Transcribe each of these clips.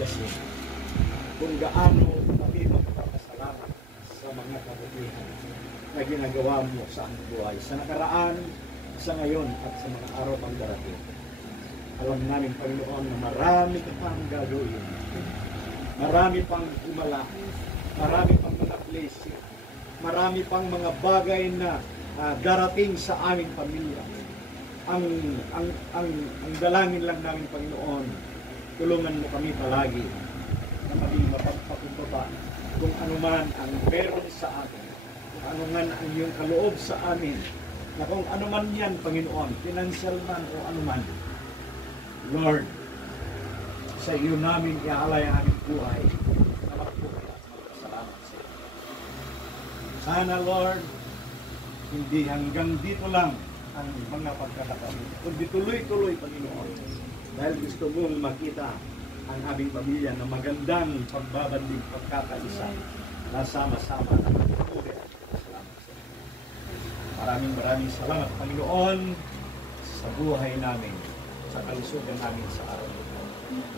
kasi kung gaano kami magpapasalamat sa mga kabutihan na ginagawa mo sa aming buhay, sa nakaraan, sa ngayon, at sa mga araw pang darating. Alam namin, Panginoon, na marami ka pang gagawin. Marami pang himala. Marami pang mga blessing. Marami pang mga bagay na darating sa aming pamilya. Ang dalangin lang namin, Panginoon, tulungan mo kami palagi na maging mapagpakumbaba kung anuman ang meron sa amin, kung anuman ang iyong kaloob sa amin, na kung anuman yan, Panginoon, financial man o anuman, Lord, sa iyo namin iaalay ang aming buhay na magpuhay at magpasalamat sa iyo. Sana, Lord, hindi hanggang dito lang ang mga pagkakataon, kundi tuloy-tuloy, Panginoon, dahil gusto mong makita ang aming pamilya na magandang pagbabanding, pagkakaisa, na sama-sama na magpuhay at magpasalamat sa iyo. Maraming salamat, Panginoon, sa buhay namin, sa kalusugan namin sa araw nito,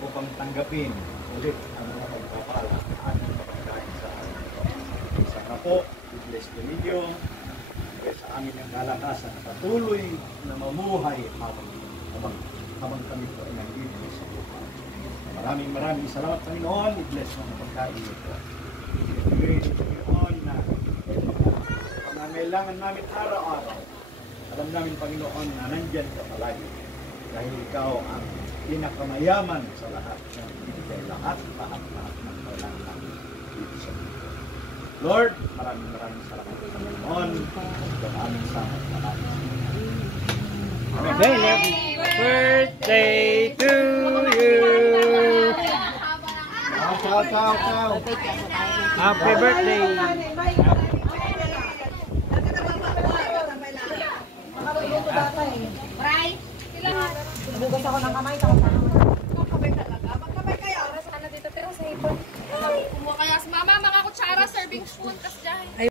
upang tanggapin ulit ang mga pagpapala na aming kapagkain sa araw nito. Sana po, i-bless the ninyo, sa amin ang kalakasan na patuloy na mamuhay habang kami po ay nandito sa buhay. Maraming salamat, Panginoon. I-bless mo ang pagkain nito. Panginoon, na pangangailangan namin araw-araw. Alam namin, Panginoon, na nandyan ka palagi. Dahil ikaw ang pinakamayaman sa lahat ng ibigay lahat ng kailangan namin dito sa mundo. Lord, maraming salamat sa Panginoon. Ito ang aming sama. Happy birthday to you. Ciao. Happy birthday. Bugas ako ng kamay, tapos ano? Kamay talaga. Magkamay kayo. Oras ka na dito, pero sa hipon.